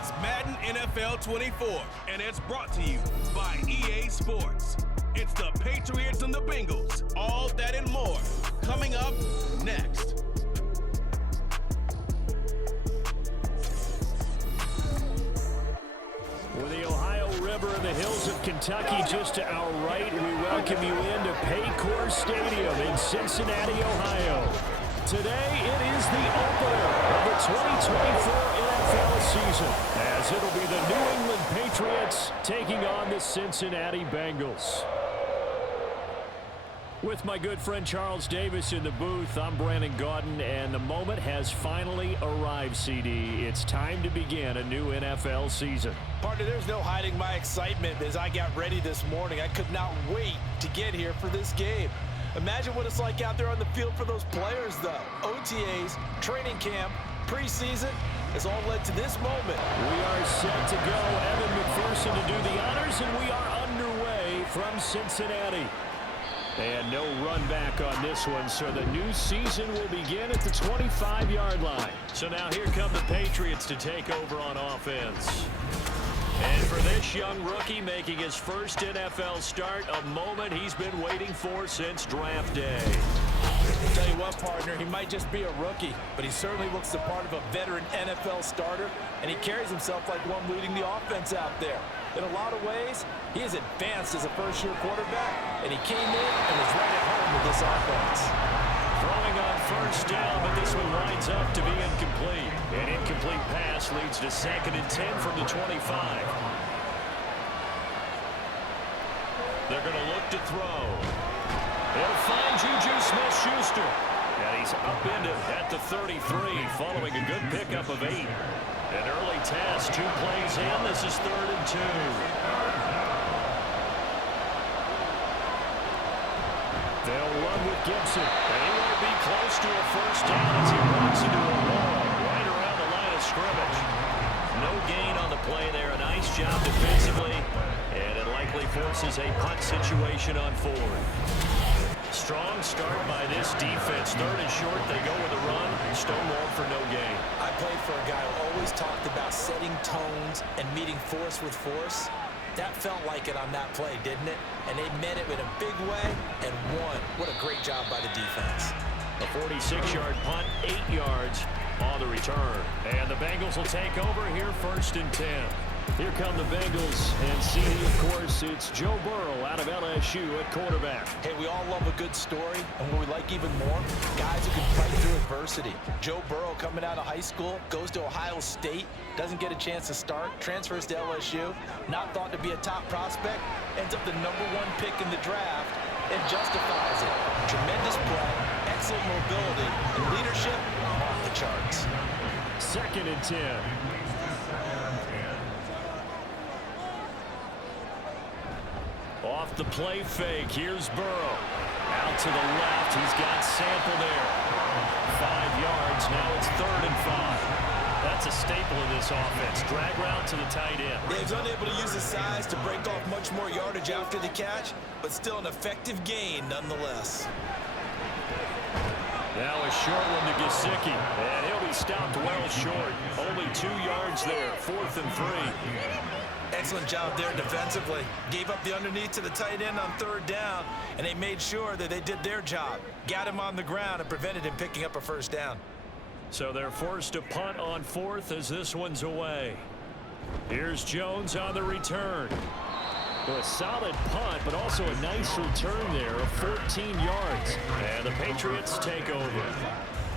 It's Madden NFL 24, and it's brought to you by EA Sports. It's the Patriots and the Bengals, all that and more, coming up next. With the Ohio River and the hills of Kentucky just to our right, we welcome you into Paycor Stadium in Cincinnati, Ohio. Today, it is the opener of the 2024 NFL season, as it'll be the New England Patriots taking on the Cincinnati Bengals. With my good friend Charles Davis in the booth, I'm Brandon Gaudin, and the moment has finally arrived, CD. It's time to begin a new NFL season. Partner, there's no hiding my excitement as I got ready this morning. I could not wait to get here for this game. Imagine what it's like out there on the field for those players, though. OTAs, training camp, preseason has all led to this moment. We are set to go. Evan McPherson to do the honors, and we are underway from Cincinnati. And no run back on this one, so the new season will begin at the 25-yard line. So now here come the Patriots to take over on offense. And for this young rookie making his first NFL start, a moment he's been waiting for since draft day. I'll tell you what, partner, he might just be a rookie, but he certainly looks the part of a veteran NFL starter, and he carries himself like one leading the offense out there. In a lot of ways, he is advanced as a first-year quarterback, and he came in and was right at home with this offense. Throwing on first down, but this one winds up to be incomplete. An incomplete pass leads to 2nd and 10 from the 25. They're going to look to throw. They'll find Juju Smith-Schuster. And he's upended at the 33 following a good pickup of 8. An early task, 2 plays in. This is 3rd and 2. They'll run with Gibson, and he won't be close to a first down as he walks into a wall right around the line of scrimmage. No gain on the play there. A nice job defensively, and it likely forces a punt situation on 4th. Strong start by this defense. 3rd and short, they go with a run. Stonewalled for no gain. I played for a guy who always talked about setting tones and meeting force with force. That felt like it on that play, didn't it? And they met it in a big way and won. What a great job by the defense. A 46-yard punt, 8 yards on the return. And the Bengals will take over here 1st and 10. Here come the Bengals, and see, of course, it's Joe Burrow out of LSU at quarterback. Hey, we all love a good story, and what we like even more, guys who can fight through adversity. Joe Burrow coming out of high school, goes to Ohio State, doesn't get a chance to start, transfers to LSU, not thought to be a top prospect, ends up the #1 pick in the draft, and justifies it. Tremendous play, excellent mobility, and leadership off the charts. 2nd and 10. Off the play fake, here's Burrow. Out to the left, he's got Sample there. 5 yards, now it's 3rd and 5. That's a staple of this offense. Drag route to the tight end. Yeah, he's unable to use his size to break off much more yardage after the catch, but still an effective gain nonetheless. Now a short one to Gesicki, and he'll be stopped well short. Only 2 yards there, 4th and 3. Excellent job there defensively. Gave up the underneath to the tight end on 3rd down, and they made sure that they did their job. Got him on the ground and prevented him picking up a first down. So they're forced to punt on 4th as this one's away. Here's Jones on the return. So a solid punt, but also a nice return there of 14 yards. And the Patriots take over.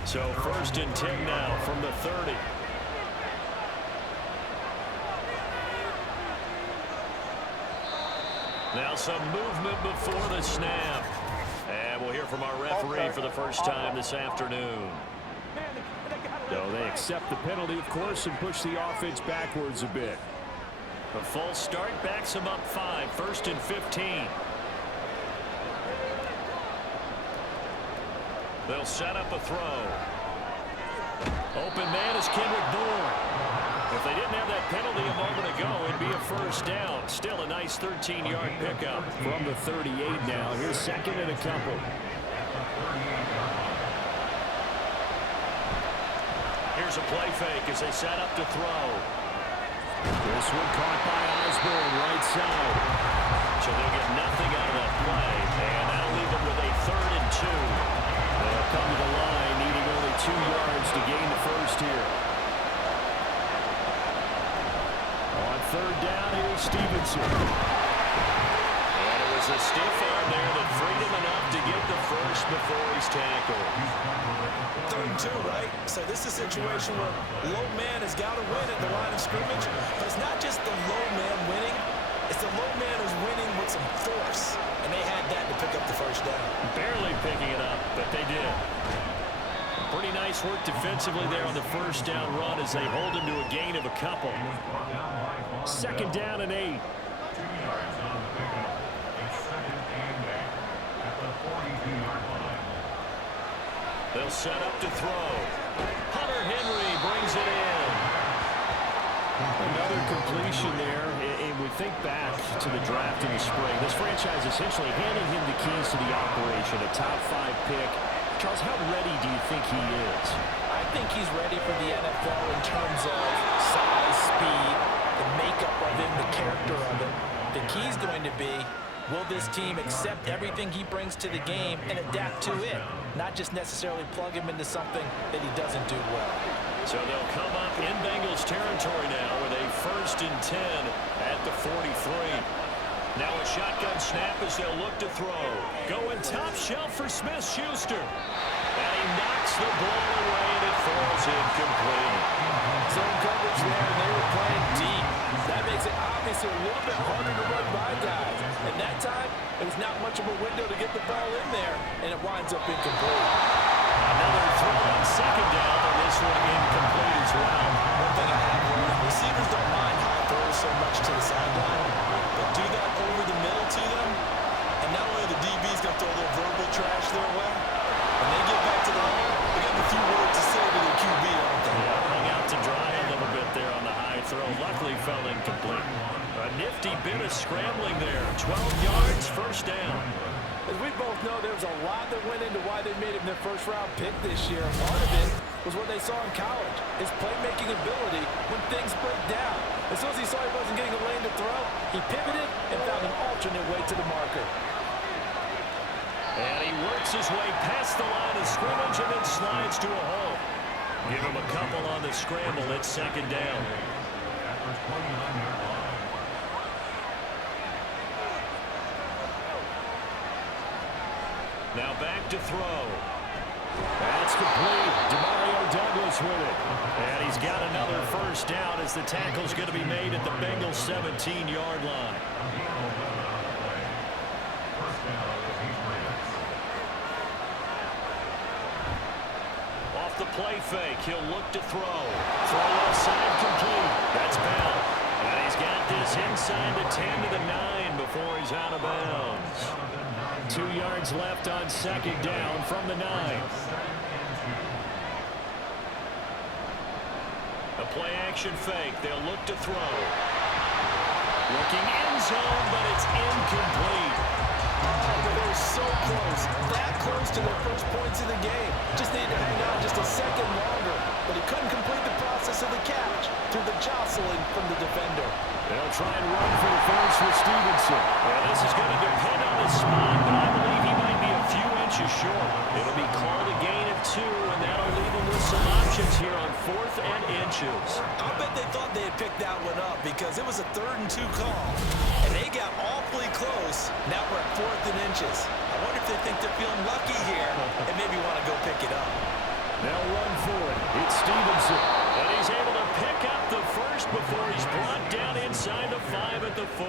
So 1st and 10 now from the 30. Now some movement before the snap. And we'll hear from our referee for the first time this afternoon. So they accept the penalty, of course, and push the offense backwards a bit. A false start backs them up 5, 1st and 15. They'll set up a throw. Open man is Kendrick Bourne. If they didn't have that penalty a moment ago, it'd be a first down. Still a nice 13-yard pickup from the 38 now. Here's 2nd and a couple. Here's a play fake as they set up to throw. This one caught by Osborne, right side. So they'll get nothing out of that play, and that'll leave them with a 3rd and 2. They'll come to the line, needing only 2 yards to gain the first here. On 3rd down, here's Stevenson. And it was a stiff arm there that freed him enough to get the first before he's tackled. 3rd and 2, right? So this is a situation where low man has got to win at the line of scrimmage, but it's not just the low man winning. It's the low man who's winning with some force, and they had that to pick up the first down. Barely picking it up, but they did. Pretty nice work defensively there on the first down run as they hold him to a gain of a couple. 2nd down and 8. They'll set up to throw. Hunter Henry brings it in. Another completion there, and we think back to the draft in the spring. This franchise essentially handing him the keys to the operation, a top 5 pick. Charles, how ready do you think he is? I think he's ready for the NFL in terms of size, speed, the makeup of him, the character of him. The key's going to be, will this team accept everything he brings to the game and adapt to it? Not just necessarily plug him into something that he doesn't do well. So they'll come up in Bengals territory now with a 1st and 10 at the 43. Now a shotgun snap as they'll look to throw. Going top shelf for Smith-Schuster. And he knocks the ball away and it falls incomplete. Zone coverage there, and they were playing deep. That makes it obviously a little bit harder to run by guys. And that time, it was not much of a window to get the ball in there, and it winds up incomplete. Another throw on 2nd down, and this one incomplete as well. One thing I have learned, receivers don't mind high throws so much to the sideline, but do that over the middle to them, and not only the DB's going to throw a little verbal trash their way, when they get back to the line, they got a few words to say to their QB, don't they? Yeah, hung out to dry a little bit there on the high throw. Luckily fell incomplete. A nifty bit of scrambling there. 12 yards, 1st down. As we both know, there was a lot that went into why they made him their 1st-round pick this year. Part of it was what they saw in college, his playmaking ability when things break down. As soon as he saw he wasn't getting a lane to throw, he pivoted and found an alternate way to the marker. And he works his way past the line of scrimmage and then slides to a hole. Give him a couple on the scramble. It's 2nd down. Now back to throw. That's complete. Demario Douglas with it. And he's got another 1st down as the tackle's going to be made at the Bengals' 17-yard line. Off the play fake, he'll look to throw. Throw outside complete. That's Bell. And he's got this inside the 10 to the 9 before he's out of bounds. 2 yards left on 2nd down from the 9. A play action fake. They'll look to throw. Looking end zone, but it's incomplete. Oh, but they were so close. That close to their first points of the game. Just needed to hang on just a second longer. But he couldn't complete the process of the catch through the jostling from the defender. They'll try and run for the first with Stevenson. Well, this is going to depend on the spot, but I believe he might be a few inches short. It'll be called a gain of 2, and that'll leave him with some options here on 4th and inches. I bet they thought they had picked that one up because it was a 3rd and 2 call, and they got awfully close. Now we're at 4th and inches. I wonder if they think they're feeling lucky here and maybe want to go pick it up. They'll run for it. It's Stevenson. And he's able to pick up the first before he's brought down inside the 5 at the 4.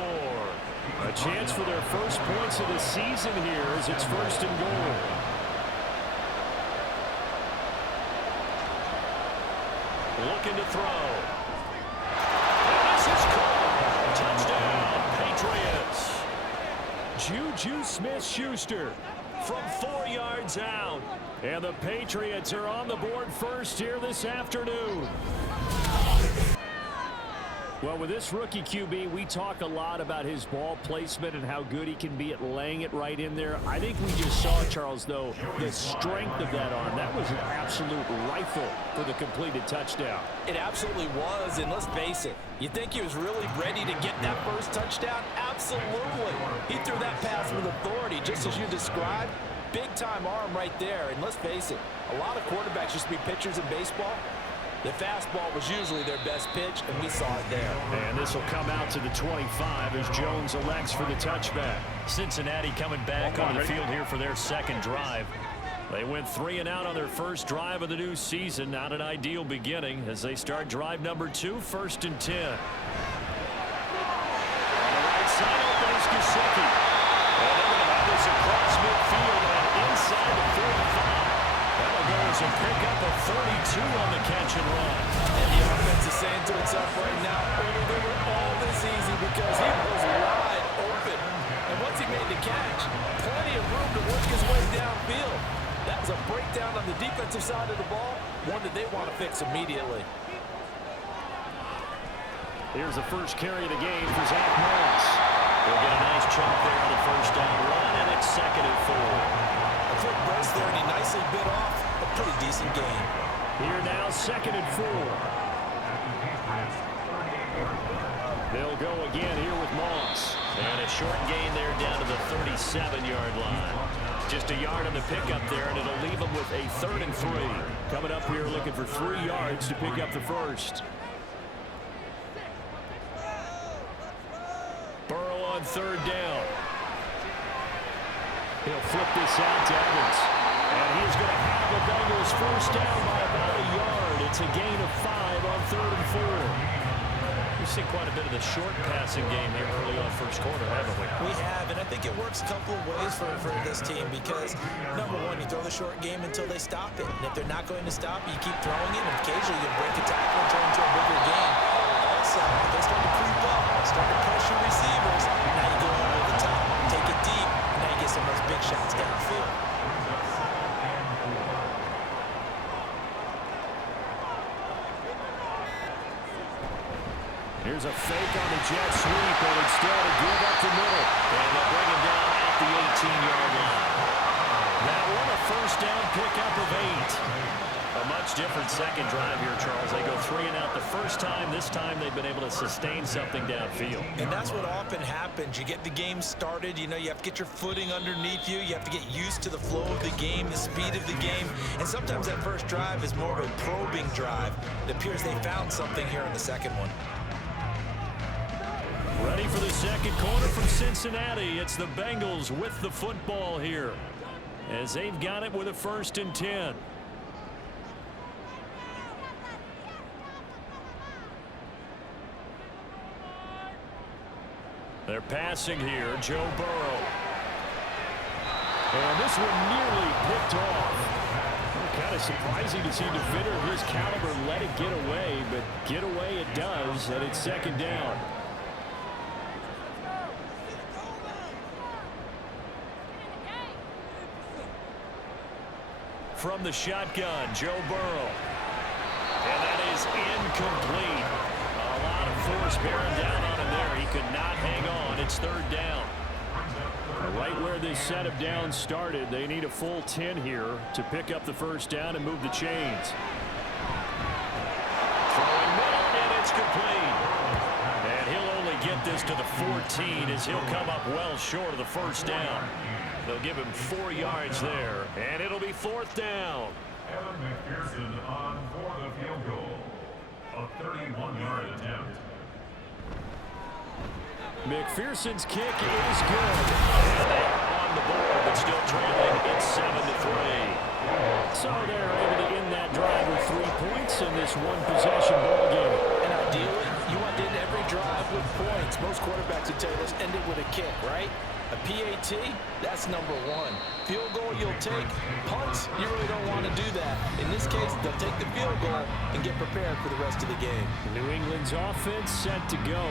A chance for their first points of the season here as it's 1st and goal. Looking to throw. And this is caught. Touchdown, Patriots. Juju Smith-Schuster from 4 yards out. And the Patriots are on the board first here this afternoon. Well, with this rookie QB, we talk a lot about his ball placement and how good he can be at laying it right in there. I think we just saw, Charles, though, the strength of that arm. That was an absolute rifle for the completed touchdown. It absolutely was, and let's face it, you think he was really ready to get that first touchdown? Absolutely. He threw that pass with authority, just as you described. Big-time arm right there, and let's face it, a lot of quarterbacks used to be pitchers in baseball. The fastball was usually their best pitch, and we saw it there. And this will come out to the 25 as Jones elects for the touchback. Cincinnati coming back on the field here for their second drive. They went 3 and out on their first drive of the new season. Not an ideal beginning as they start drive number 2, 1st and 10. On the right side, open is Gesicki. And they're going to have this across midfield and inside the 45. That'll go as a pickup of 32 on the catch and run. And the offense is saying to itself right now, they were all this easy because he was wide open. And once he made the catch, plenty of room to work his way downfield. That was a breakdown on the defensive side of the ball, one that they want to fix immediately. Here's the first carry of the game for Zach Moss. They'll get a nice chunk there on the first down run, and it's 2nd and 4. A quick burst there, and he nicely bit off a pretty decent game. Here now, 2nd and 4. They'll go again here with Moss. And a short gain there down to the 37-yard line. Just a yard on the pickup there, and it'll leave them with a 3rd and 3. Coming up here looking for 3 yards to pick up the first. Burrow on 3rd down. He'll flip this out to Evans. And he's going to have the Bengals first down by about a yard. It's a gain of 5 on 3rd and 4. We've seen quite a bit of the short passing game here early on first quarter, haven't we? We have, and I think it works a couple of ways for this team because, number one, you throw the short game until they stop it. And if they're not going to stop it, you keep throwing it, and occasionally you break a tackle and turn into a bigger game. Also, if they start to creep up, start to pressure receivers, now you go over the top, take it deep, and now you get some of those big shots downfield. Here's a fake on the jet sweep, and instead a give up the middle. And they'll bring him down at the 18-yard line. That one a first down pickup of 8. A much different second drive here, Charles. They go 3 and out the first time. This time they've been able to sustain something downfield. And that's what often happens. You get the game started. You know, you have to get your footing underneath you. You have to get used to the flow of the game, the speed of the game. And sometimes that first drive is more of a probing drive. It appears they found something here in the second one. Ready for the second quarter from Cincinnati. It's the Bengals with the football here as they've got it with a 1st and 10. They're passing here, Joe Burrow. And this one nearly picked off. Kind of surprising to see a defender of his caliber let it get away, but get away it does, and it's 2nd down. From the shotgun, Joe Burrow. And that is incomplete. A lot of force bearing down on him there. He could not hang on. It's 3rd down. Right where this set of downs started, they need a full 10 here to pick up the first down and move the chains. Throwing middle, and it's complete. And he'll only get this to the 14 as he'll come up well short of the first down. They'll give him 4 yards there, and it'll be 4th down. Evan McPherson on for the field goal. A 31-yard attempt. McPherson's kick is good. And they are on the board, but still trailing. It's 7-3. So they're able to end that drive with 3 points in this one-possession ball game. And ideally, you want to end every drive with points. Most quarterbacks would tell you, let's end it with a kick, right? A PAT, that's number 1. Field goal you'll take. Punts, you really don't want to do that. In this case, they'll take the field goal and get prepared for the rest of the game. New England's offense set to go.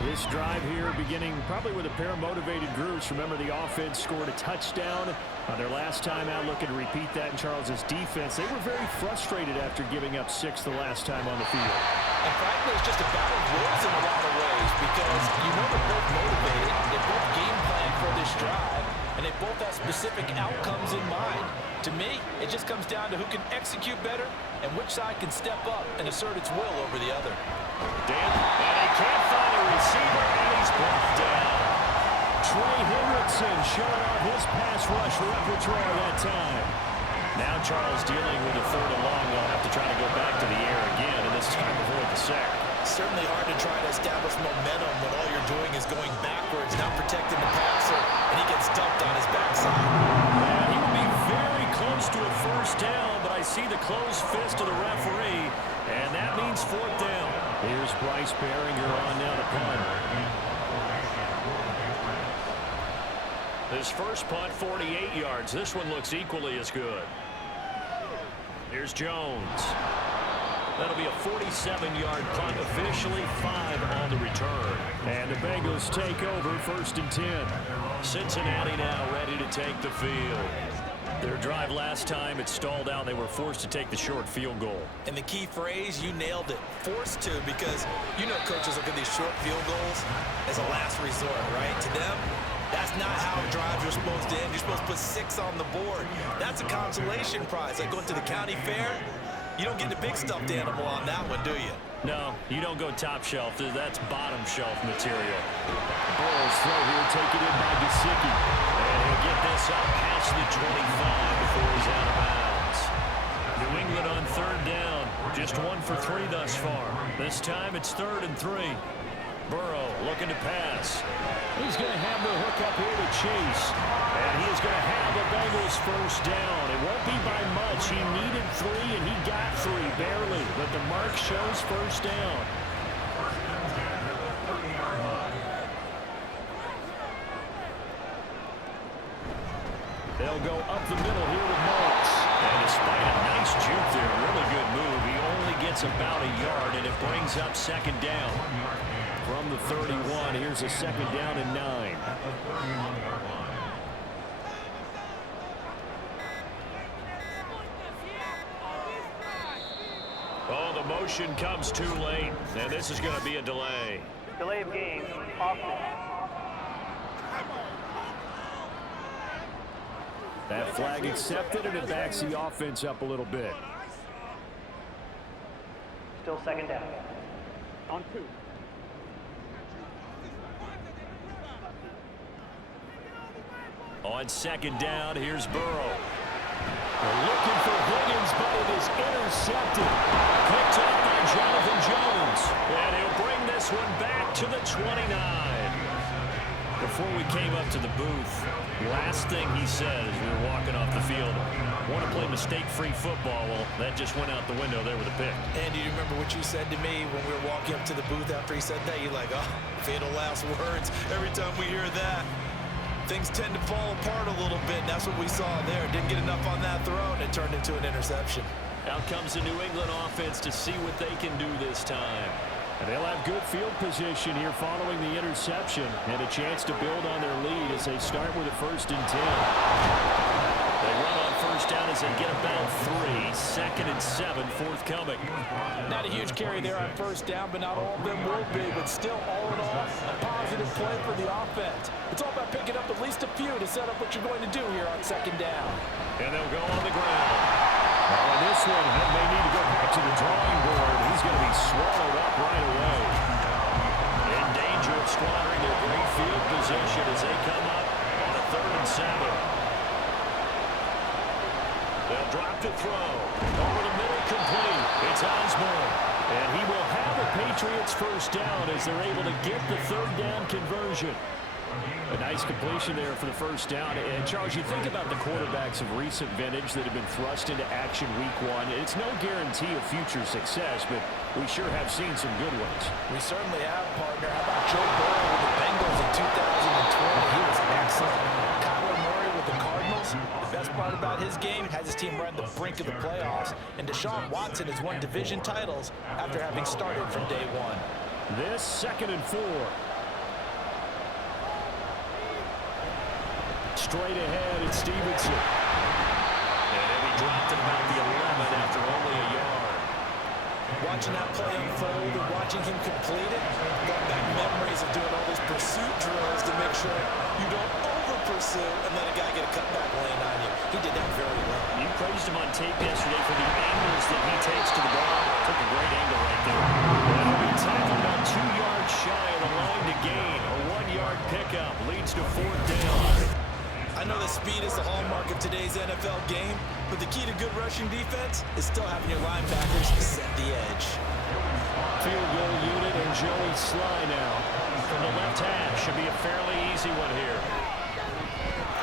This drive here beginning probably with a pair of motivated groups. Remember, the offense scored a touchdown on their last time out, looking to repeat that in Charles's defense. They were very frustrated after giving up 6 the last time on the field. And frankly, it's just a battle of wills in a lot of ways because you know they're both motivated, they both game plan for this drive, and they both have specific outcomes in mind. To me, it just comes down to who can execute better and which side can step up and assert its will over the other. And they can't find a receiver, and he's brought down. Trey Hendrickson showing off his pass rush repertoire that time. Now Charles dealing with a 3rd and long. They'll have to try to go back to the air again, and this time avoid the sack. Certainly hard to try to establish momentum when all you're doing is going backwards, not protecting the passer, and he gets dumped on his backside. And he will be very close to a 1st down, but I see the closed fist of the referee, and that means 4th down. Here's Bryce Behringer on now to punt. This first punt, 48 yards. This one looks equally as good. Here's Jones. That'll be a 47-yard punt, officially 5 on the return. And the Bengals take over 1st and 10. Cincinnati now ready to take the field. Their drive last time, it stalled out. They were forced to take the short field goal. And the key phrase, you nailed it, forced to, because you know coaches look at these short field goals as a last resort, right? To them, that's not how drives are supposed to end. You're supposed to put 6 on the board. That's a consolation prize. Like going to the county fair, you don't get the big stuffed animal on that one, do you? No, you don't go top shelf. That's bottom shelf material. Bulls throw here, take it in by Gesicki. And he'll get this up past the 25 before he's out of bounds. New England on 3rd down. Just 1 for 3 thus far. This time it's 3rd and 3. Burrow looking to pass. He's going to have the hook up here to Chase. And he is going to have the Bengals 1st down. It won't be by much. He needed 3, and he got 3, barely. But the mark shows 1st down. They'll go up the middle here with Moss. And despite a nice juke there, really good move, he only gets about a yard, and it brings up 2nd down. From the 31, here's a 2nd down and 9. Oh, the motion comes too late, and this is going to be a delay. Delay of game. Offense. That flag accepted, and it backs the offense up a little bit. Still 2nd down. On 2. On 2nd down, here's Burrow. They're looking for Higgins, but it is intercepted. Picked up by Jonathan Jones. And he'll bring this one back to the 29. Before we came up to the booth, last thing he said as we were walking off the field, want to play mistake-free football. Well, that just went out the window there with a pick. And do you remember what you said to me when we were walking up to the booth after he said that? You're like, oh, fatal last words. Every time we hear that, things tend to fall apart a little bit, and that's what we saw there. Didn't get enough on that throw, and it turned into an interception. Out comes the New England offense to see what they can do this time. And they'll have good field position here following the interception and a chance to build on their lead as they start with a 1st and 10. They run on 1st down as they get about 3. 2nd and 7 forthcoming. Not a huge carry there on 1st down, but not all of them will be. But still, all in all, a positive play for the offense. It's all about picking up at least a few to set up what you're going to do here on 2nd down. And they'll go on the ground. Well, in this one, they may need to go back to the drawing board. He's going to be swallowed up right away. In danger of squandering their great field position as they come up on a 3rd and 7. They'll drop to throw. Over the middle, complete. It's Osborne. And he will have the Patriots 1st down as they're able to get the 3rd down conversion. A nice completion there for the 1st down. And, Charles, you think about the quarterbacks of recent vintage that have been thrust into action week 1. It's no guarantee of future success, but we sure have seen some good ones. We certainly have, partner. How about Joe Burrow with the Bengals in 2020? He was excellent. Kyler Murray with the Cardinals. The best part about his game has his team right on the brink of the playoffs. And Deshaun Watson has won division titles after having started from day 1. This 2nd and 4. Straight ahead, it's Stevenson. And he dropped at about the 11 after only a yard. Watching that play unfold and watching him complete it, brought back memories of doing all those pursuit drills to make sure you don't over-pursue and let a guy get a cutback lane on you. He did that very well. You praised him on tape yesterday for the angles that he takes to the ball. Took a great angle right there. And he'll be tackled about 2 yards shy of the line to gain. A 1-yard pickup leads to 4th down. I know that speed is the hallmark of today's NFL game, but the key to good rushing defense is still having your linebackers set the edge. Field goal unit and Joey Sly now. From the left hash, should be a fairly easy one here.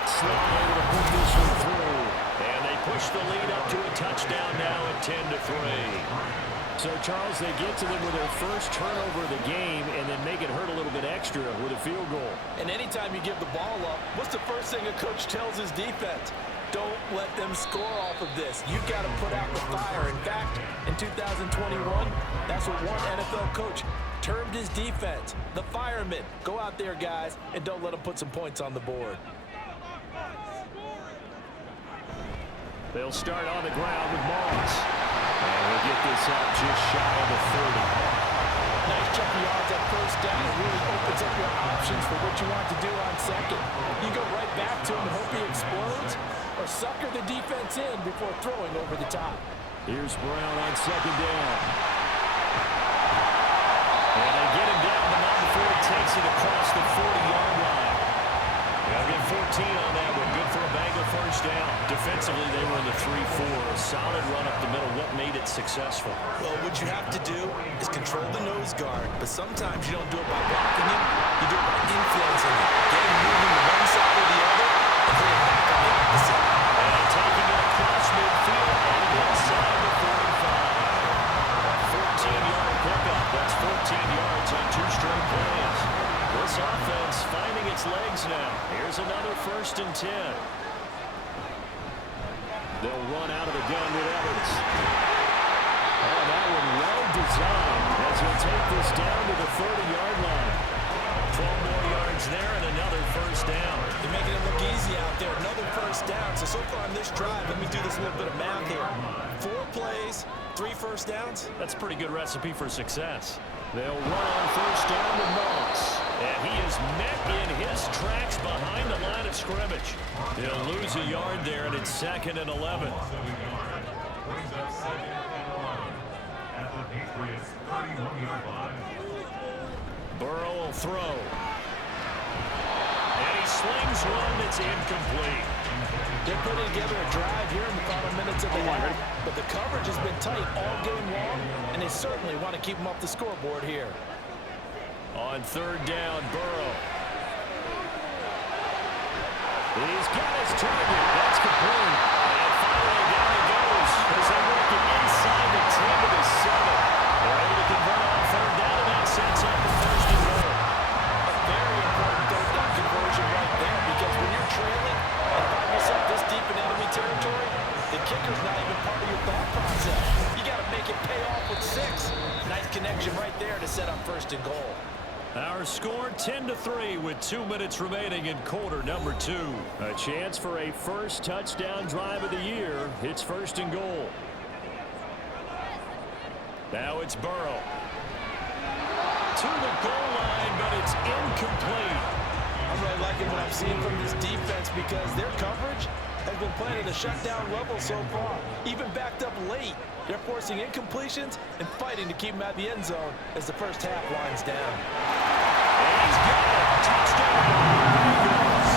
Sly able to put this one through. And they push the lead up to a touchdown now at 10-3. So, Charles, they get to them with their first turnover of the game and then make it hurt a little bit extra with a field goal. And anytime you give the ball up, what's the first thing a coach tells his defense? Don't let them score off of this. You've got to put out the fire. In fact, in 2021, that's what one NFL coach termed his defense, the firemen. Go out there, guys, and don't let them put some points on the board. They'll start on the ground with Moss. And we'll get this out just shy of the 30. Nice chunk of yards at first down. It really opens up your options for what you want to do on second. You go right back to him and hope he explodes, or sucker the defense in before throwing over the top. Here's Brown on 2nd down. And they get him down, but not before he takes it across the 40-yard line. They'll get 14 on that one. Good for a Bengal first down. Defensively, they were in the 3-4. A solid run up the middle. What made it successful? Well, what you have to do is control the nose guard, but sometimes you don't do it by blocking him. You do it by influencing him. Get him moving to one side or the other, and hit him back on the opposite. And taking it across midfield and inside the 45. 14-yard pickup. That's 14 yards on 2 straight plays. This offense finding its legs now. Here's another 1st and 10. They'll run out of the gun with Evans. Oh, that one well designed as he'll take this down to the 30-yard line. 12 more yards there and another 1st down. They're making it look easy out there. Another 1st down. So far on this drive, let me do this little bit of math here. 4 plays, 3 1st downs. That's a pretty good recipe for success. They'll run on 1st down with Moss. And he is met in his tracks behind the line of scrimmage. He'll lose a yard there, and it's 2nd and 11. Brings up 2nd and 11 at the Patriots 31-yard line. Burrow will throw. And he slings one that's incomplete. They're putting together a drive here in the final minutes of the half, but the coverage has been tight all game long, and they certainly want to keep them off the scoreboard here. On 3rd down, Burrow. He's got his target. That's complete. And finally down he goes as they work it inside the 10 to the 7. They're able to convert on 3rd down, and that sets up the 1st and goal. A very important 3rd down conversion right there, because when you're trailing and find yourself this deep in enemy territory, the kicker's not even part of your thought process. You got to make it pay off with 6. Nice connection right there to set up 1st and goal. Our score 10-3 with 2 minutes remaining in quarter number 2. A chance for a first touchdown drive of the year. It's 1st and goal. Now it's Burrow. To the goal line, but it's incomplete. I'm really liking what I'm seeing from this defense because their coverage has been playing at a shutdown level so far. Even backed up late, they're forcing incompletions and fighting to keep them out of the end zone as the first half winds down. And he's got it. Touchdown. Bengals.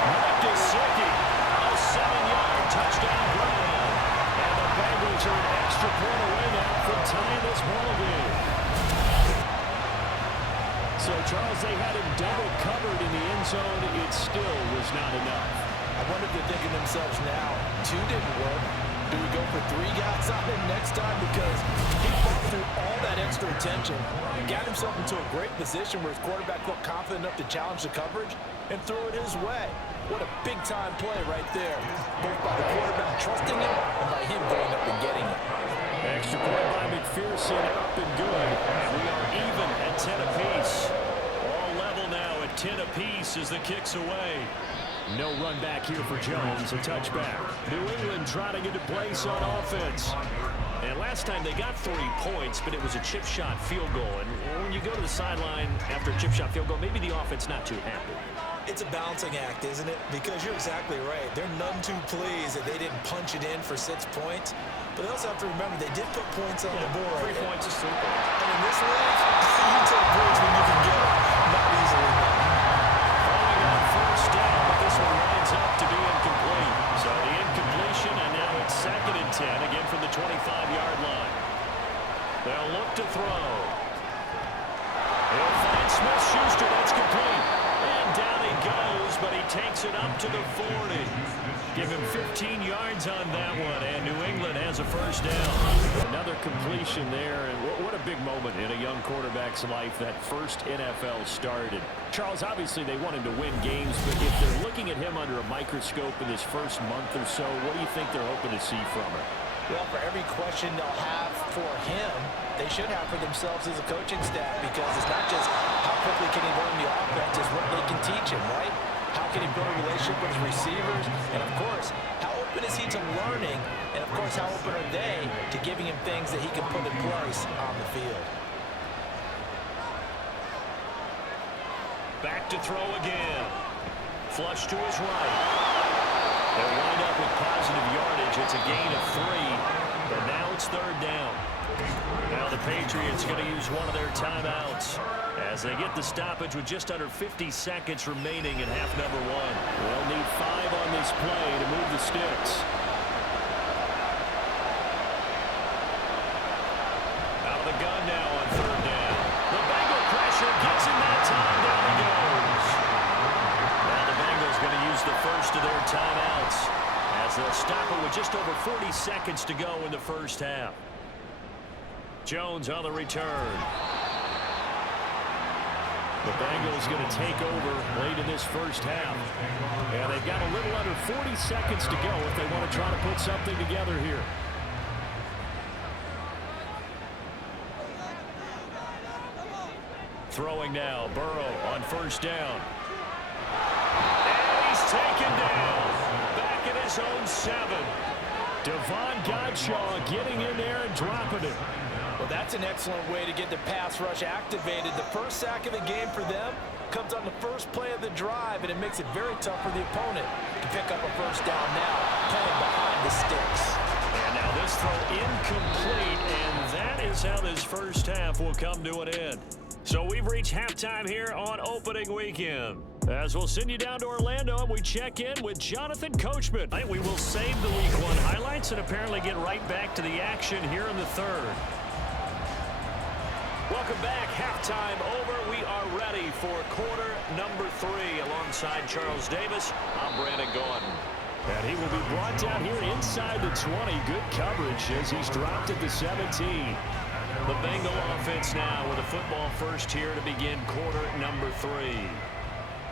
Mike Gesicki. A 7-yard touchdown run. And the Bengals are an extra point away now from tying this ball game. So, Charles, they had him double covered in the end zone. It still was not enough. I wonder if they're thinking to themselves now, 2 didn't work. Do we go for 3 guys on him next time? Because he fought through all that extra attention and got himself into a great position where his quarterback felt confident enough to challenge the coverage and throw it his way. What a big-time play right there, both by the quarterback trusting him and by him going up and getting it. Extra point by McPherson, up and good. And we are even 10 apiece. All level now at 10 apiece as the kick's away. No run back here for Jones, a touchback. New England trying to get to place on offense. And last time they got 3 points, but it was a chip shot field goal. And when you go to the sideline after a chip shot field goal, maybe the offense not too happy. It's a balancing act, isn't it? Because you're exactly right. They're none too pleased that they didn't punch it in for 6 points. But they also have to remember they did put points on the board. 3 points is 3 points. And in this league, you take points when you can get them. Not easily done. Falling on first down, but this one lines up to be incomplete. So the incompletion, and now it's 2nd and 10, again from the 25-yard line. They'll look to throw. He'll find Smith-Schuster. That's complete. And down he goes, but he takes it up to the 40. Give him 15 yards on that one, and New England has a first down. Another completion there, and what a big moment in a young quarterback's life, that first NFL started. Charles, obviously they want him to win games, but if they're looking at him under a microscope in this first month or so, what do you think they're hoping to see from him? Well, for every question they'll have for him, they should have for themselves as a coaching staff, because it's not just how quickly can he learn the offense, it's what they can teach him, right? How can he build a relationship with his receivers? And, of course, how open is he to learning? And, of course, how open are they to giving him things that he can put in place on the field? Back to throw again. Flush to his right. They'll wind up with positive yardage. It's a gain of 3. But now it's 3rd down. Now the Patriots going to use one of their timeouts as they get the stoppage with just under 50 seconds remaining in half number 1. They'll need 5 on this play to move the sticks. Out of the gun now on 3rd down. The Bengal pressure gets him that time. Down he goes. Now the Bengals going to use the first of their timeouts as they'll stop it with just over 40 seconds to go in the first half. Jones on the return. The Bengals going to take over late in this first half. And they've got a little under 40 seconds to go if they want to try to put something together here. Throwing now, Burrow on first down. And he's taken down. Back at his own 7. Devon Godshaw getting in there and dropping it. Well, that's an excellent way to get the pass rush activated. The first sack of the game for them comes on the first play of the drive, and it makes it very tough for the opponent to pick up a first down now, playing behind the sticks. And now this throw incomplete, and that is how this first half will come to an end. So we've reached halftime here on opening weekend. As we'll send you down to Orlando, and we check in with Jonathan Coachman. We will save the Week 1 highlights and apparently get right back to the action here in the 3rd. Welcome back. Halftime over. We are ready for quarter number 3 alongside Charles Davis. I'm Brandon Gordon. And he will be brought down here inside the 20. Good coverage as he's dropped at the 17. The Bengal offense now with a football first here to begin quarter number 3.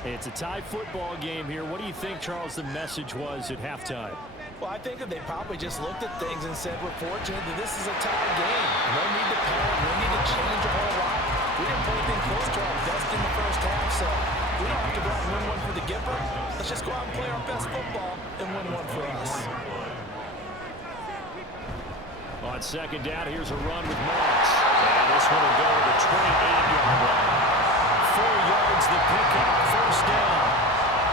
It's a tie football game here. What do you think, Charles, the message was at halftime? Well, I think that they probably just looked at things and said, we're fortunate that this is a tie game. No need to panic. No need to change a whole lot. We didn't play anything close to our best in the first half, so we don't have to go out and win one for the Gipper. Let's just go out and play our best football and win one for us. On 2nd down, here's a run with Morris. And this one will go to the 28-yard line. 4 yards the pickup, first down.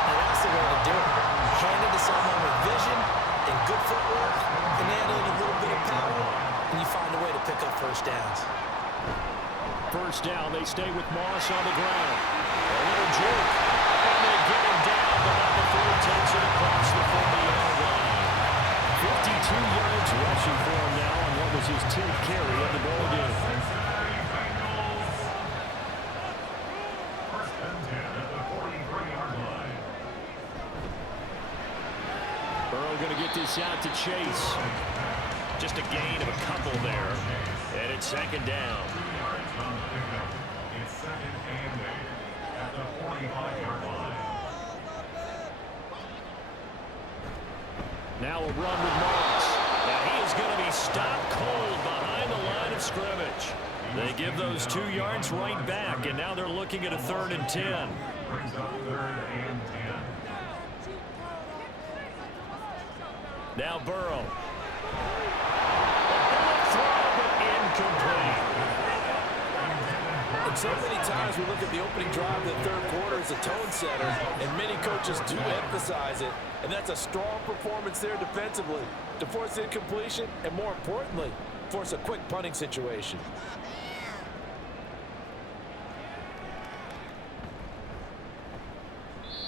And that's the way to do it. Hand it to someone with vision and good footwork, and add in a little bit of power, and you find a way to pick up first downs. First down, they stay with Moss on the ground. A little jerk, and they get him down, but not before he takes it across the 40-yard line. 52 yards rushing for him now on what was his 10th carry of the ball game. First and 10 at the 43-yard line. Burrow going to get this out to Chase. Just a gain of a couple there. And it's 2nd down. It's 2nd and 8 at the 45-yard line. Now a run with Morris. Now he is going to be stopped cold behind the line of scrimmage. They give those 2 yards right back, and now they're looking at a 3rd and 10. Brings up 3rd and 10. Now Burrow. Throw, but incomplete. And so many times we look at the opening drive of the 3rd quarter as a tone setter, and many coaches do emphasize it, and that's a strong performance there defensively to force incompletion and, more importantly, force a quick punting situation.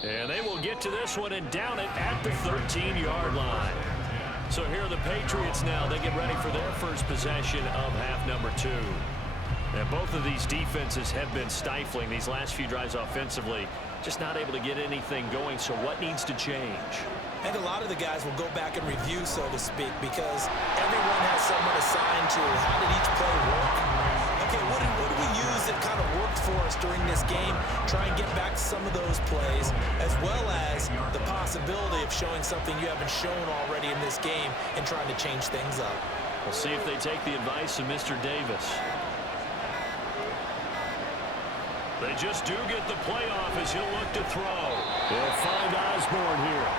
And they will get to this one and down it at the 13-yard line. So here are the Patriots now. They get ready for their first possession of half number 2. And both of these defenses have been stifling these last few drives offensively. Just not able to get anything going. So what needs to change? I think a lot of the guys will go back and review, so to speak, because everyone has someone assigned to how did each play work. Okay, what do we use that kind of worked for us during this game? Try and get back to some of those plays, as well as the possibility of showing something you haven't shown already in this game and trying to change things up. We'll see if they take the advice of Mr. Davis. They just do get the playoff as he'll look to throw. They'll find Osborne here.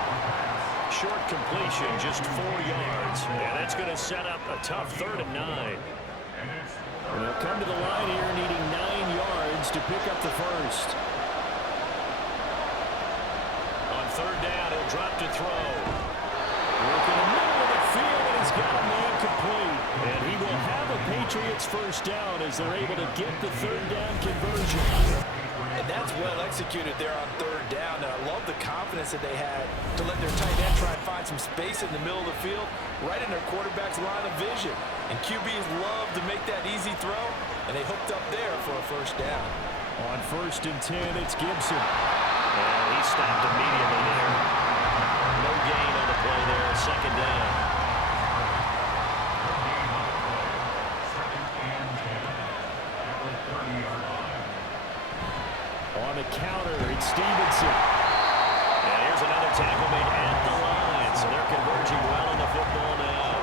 Short completion, just 4 yards. And that's going to set up a tough 3rd and 9. And they'll come to the line here needing 9 yards to pick up the first. On 3rd down, he'll drop to throw. Work in the middle of the field, and he's got a man complete. And he will have a Patriots first down as they're able to get the 3rd down conversion. And that's well executed there on 3rd down. And I love the confidence that they had to let their tight end try and find some space in the middle of the field, right in their quarterback's line of vision. And QBs love to make that easy throw, and they hooked up there for a first down. On 1st and 10, it's Gibson. And he stopped immediately there. No gain on the play there, 2nd down. On the counter, it's Stevenson. And here's another tackle made at the line. So they're converging well in the football now.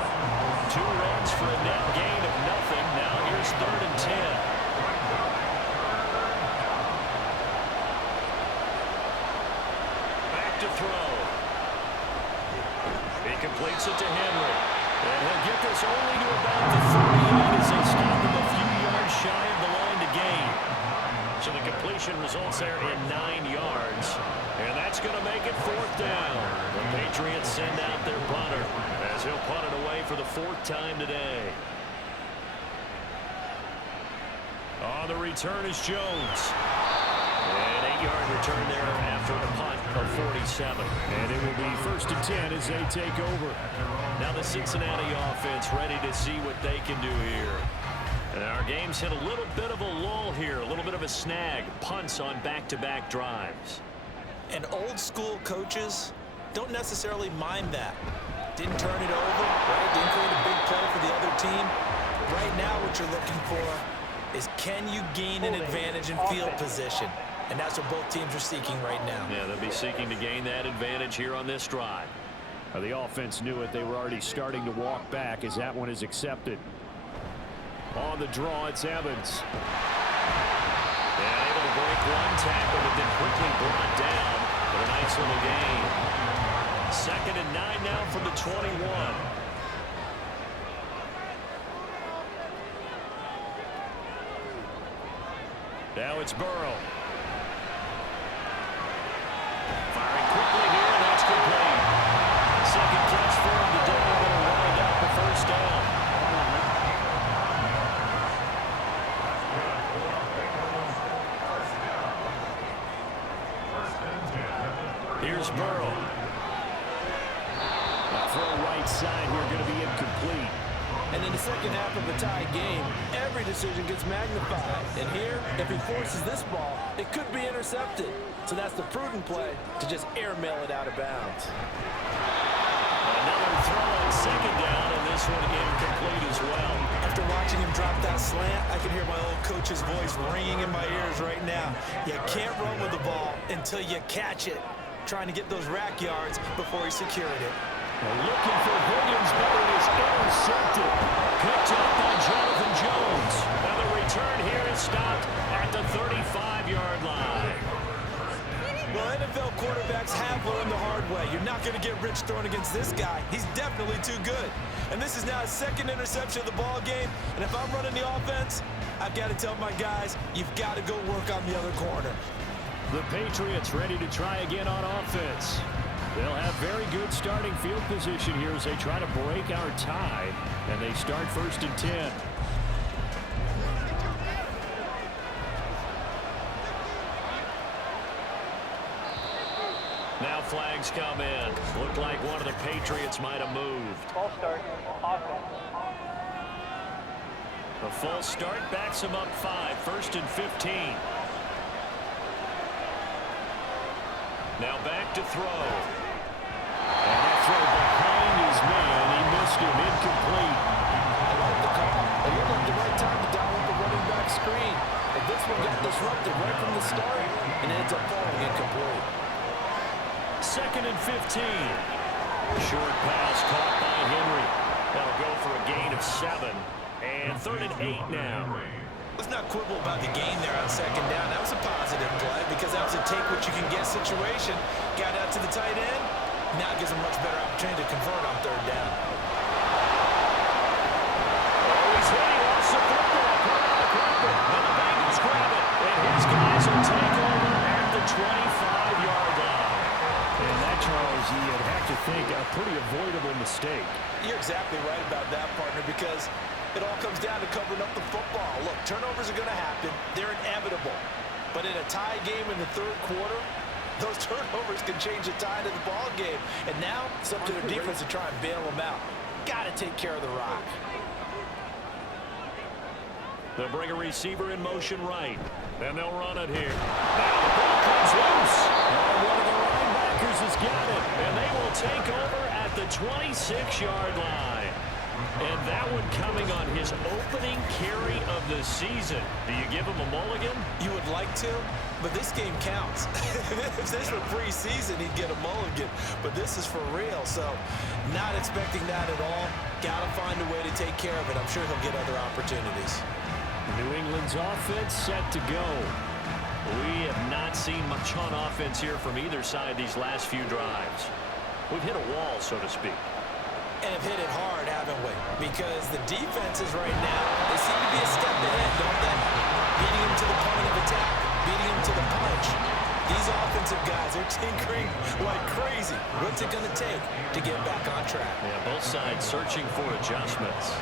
2 runs for a net gain of nothing. Now here's 3rd and 10. Back to throw. He completes it to Henry. And he'll get this only to about the 38 as they stop him a few yards shy of the line to gain. So the completion results there in 9 yards. And that's going to make it 4th down. The Patriots send out their punter as he'll punt it away for the 4th time today. On the return is Jones. An 8-yard return there after a punt of 47. And it will be 1st and 10 as they take over. Now the Cincinnati offense ready to see what they can do here. And our game's hit a little bit of a lull here, a little bit of a snag. Punts on back-to-back drives. And old school coaches don't necessarily mind that. Didn't turn it over, right? Didn't create a big play for the other team. Right now what you're looking for is, can you gain an advantage in field position? And that's what both teams are seeking right now. Yeah, they'll be seeking to gain that advantage here on this drive. The offense knew it. They were already starting to walk back as that one is accepted. On the draw, it's Evans. And able to break one tackle, but then quickly brought down for a nice little gain. 2nd and 9 now from the 21. Now it's Burrow. Firing quickly here, and that's complete. 2nd catch for him today. Going to wind up the 1st down. Here's Burrow. A throw right side here going to be incomplete. And in the second half of a tie game, every decision gets magnified. And here, if he forces this ball, it could be intercepted. So that's the prudent play to just airmail it out of bounds. Another throw on 2nd down, and this one incomplete as well. After watching him drop that slant, I can hear my old coach's voice ringing in my ears right now. You can't run with the ball until you catch it. Trying to get those rack yards before he secured it. Looking for Higgins, but it is intercepted. Picked up by Jonathan Jones. Now the throwing against this guy. He's definitely too good. And this is now his second interception of the ball game. And if I'm running the offense, I've got to tell my guys, you've got to go work on the other corner. The Patriots ready to try again on offense. They'll have very good starting field position here as they try to break our tie. And they start 1st and 10. Now flags come in. Looked like one of the Patriots might have moved. False start, offense. The false start backs him up 5, 1st and 15. Now back to throw. And that throw behind his man. He missed him. Incomplete. I like the call. They look like the right time to dial up the running back screen. But this one got disrupted right from the start and ends up falling incomplete. 2nd and 15. Short pass caught by Henry. That'll go for a gain of 7. And 3rd and 8 now. Let's not quibble about the gain there on 2nd down. That was a positive play because that was a take-what-you-can-get situation. Got out to the tight end. Now it gives him a much better opportunity to convert on 3rd down. Oh, he's hit. He lost the football. Put it on the carpet. And the Bengals grab it. And his guys will take over at the 25-yard line. And that, Charles, you'd have to think a pretty avoidable mistake. You're exactly right about that, partner, because it all comes down to covering up the football. Look, turnovers are going to happen. They're inevitable. But in a tie game in the 3rd quarter, those turnovers can change the tide of the ball game. And now it's up to their defense to try and bail them out. Got to take care of the rock. They'll bring a receiver in motion right. And they'll run it here. Now the ball comes loose. And one of the linebackers has got it. And they will take over at the 26-yard line. And that one coming on his opening carry of the season. Do you give him a mulligan? You would like to, but this game counts. If this were preseason, he'd get a mulligan. But this is for real, so not expecting that at all. Got to find a way to take care of it. I'm sure he'll get other opportunities. New England's offense set to go. We have not seen much on offense here from either side these last few drives. We've hit a wall, so to speak. And have hit it hard, haven't we? Because the defenses right now, they seem to be a step ahead, don't they? Beating them to the point of attack, beating them to the punch. These offensive guys are tinkering like crazy. What's it going to take to get back on track? Yeah, both sides searching for adjustments.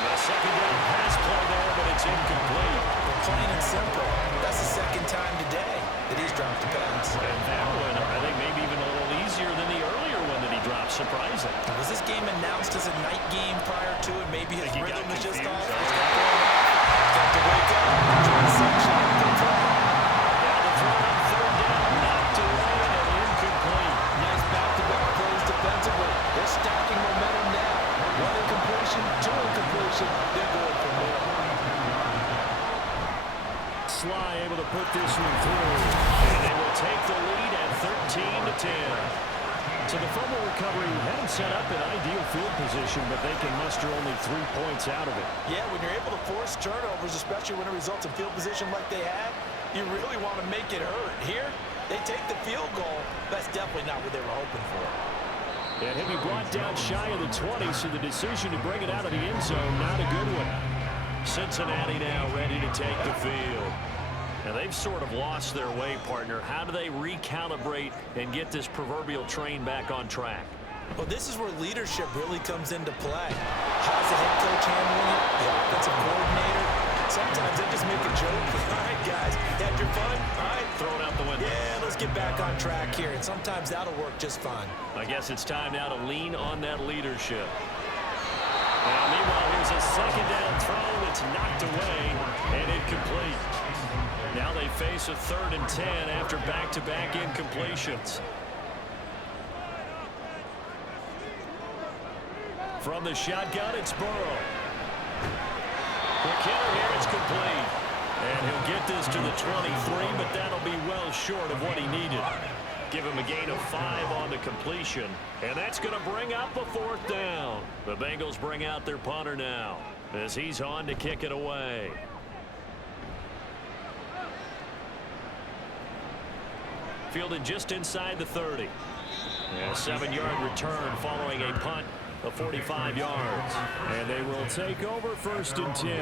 The 2nd down pass play there, but it's incomplete. Plain and simple. That's the 2nd time today that he's dropped the pass. And that one, I think maybe even a little easier than the earlier one that he dropped. Surprising. Was this game announced as a night game prior to it? Maybe his rhythm was just off. Got to wake up. Enjoy the sunshine. Good play. Now the throw on 3rd down, knocked away and incomplete. Nice back-to-back plays defensively. They're stacking momentum now. 1 incompletion, 2 incompletion. They're going from there. Sly able to put this one through. And they will take the lead at 13-10. So the fumble recovery had him set up in ideal field position, but they can muster only 3 points out of it. Yeah, when you're able to force turnovers, especially when it results in field position like they had, you really want to make it hurt. Here, they take the field goal. That's definitely not what they were hoping for. And he'll be brought down shy of the 20, so the decision to bring it out of the end zone, not a good one. Cincinnati now ready to take the field. Now they've sort of lost their way, partner. How do they recalibrate and get this proverbial train back on track? Well, this is where leadership really comes into play. How's the head coach handling it? The offensive coordinator? Sometimes they just make a joke. All right, guys, had your fun? All right. Throw it out the window. Yeah, let's get back on track here. And sometimes that'll work just fine. I guess it's time now to lean on that leadership. Now, meanwhile, here's a 2nd down throw that's knocked away and incomplete. Now they face a 3rd and 10 after back-to-back incompletions. From the shotgun, it's Burrow. Quick hitter here, it's complete. And he'll get this to the 23, but that'll be well short of what he needed. Give him a gain of 5 on the completion, and that's going to bring up a 4th down. The Bengals bring out their punter now as he's on to kick it away. fielded just inside the 30. And a 7-yard return following a punt of 45 yards. And they will take over 1st and 10.